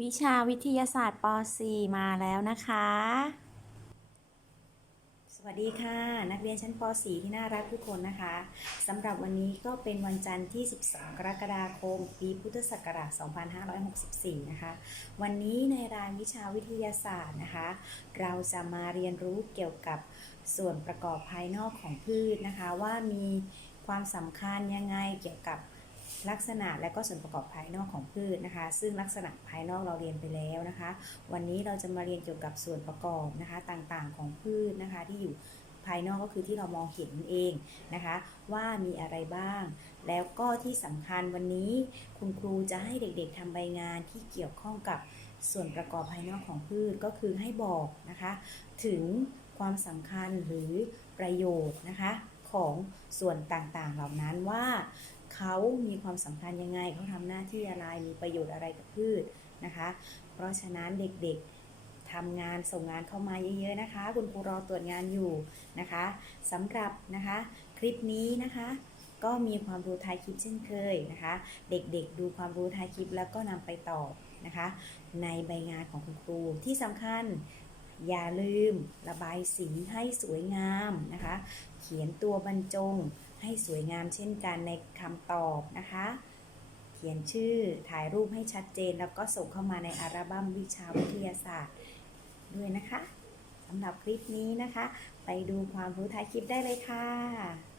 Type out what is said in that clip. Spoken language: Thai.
วิชาวิทยาศาสตร์ป .4 มาแล้วนะคะ สวัสดีค่ะ นักเรียนชั้นป .4 ที่น่ารักทุกคนนะคะสำหรับวันนี้ก็เป็นวันจันทร์ที่ 12 กรกฎาคม ปีพุทธศักราช 2564 นะคะ วันนี้ในรายวิชาวิทยาศาสตร์นะคะ เราจะมาเรียนรู้เกี่ยวกับส่วนประกอบภายนอกของพืชนะคะ ว่ามีความสำคัญยังไงเกี่ยวกับ ลักษณะและก็ส่วนประกอบภายนอกของพืชนะคะ ซึ่งลักษณะภายนอกเราเรียนไปแล้วนะคะ วันนี้เราจะมาเรียนเกี่ยวกับส่วนประกอบนะคะต่างๆของพืชนะคะที่อยู่ภายนอกก็คือที่เรามองเห็นเองนะคะ ว่ามีอะไรบ้าง แล้วก็ที่สำคัญวันนี้คุณครูจะให้เด็กๆทำใบงานที่เกี่ยวข้องกับส่วนประกอบภายนอกของพืชก็คือให้บอกนะคะ ถึงความสำคัญหรือประโยชน์นะคะของส่วนต่างๆเหล่านั้นว่า เขามีความสำคัญยังไง เขาทำหน้าที่อะไร มีประโยชน์อะไรกับพืชนะคะ เพราะฉะนั้นเด็กๆทำงานส่งงานเข้ามาเยอะๆนะคะ คุณครูรอตรวจงานอยู่นะคะสำหรับนะคะคลิปนี้นะคะก็มีความรู้ท้ายคลิปเช่นเคยนะคะ เด็กๆ ดูความรู้ท้ายคลิปแล้วก็นำไปตอบนะคะ ในใบงานของคุณครูที่สำคัญ อย่าลืมระบายสีให้สวยงามนะคะ เขียนตัวบรรจงให้สวยงามเช่นกันในคำตอบนะคะ เขียนชื่อถ่ายรูปให้ชัดเจน แล้วก็ส่งเข้ามาในอัลบั้มวิชาวิทยาศาสตร์ด้วยนะคะสำหรับคลิปนี้นะคะ ไปดูความรู้ท้ายคลิปได้เลยค่ะ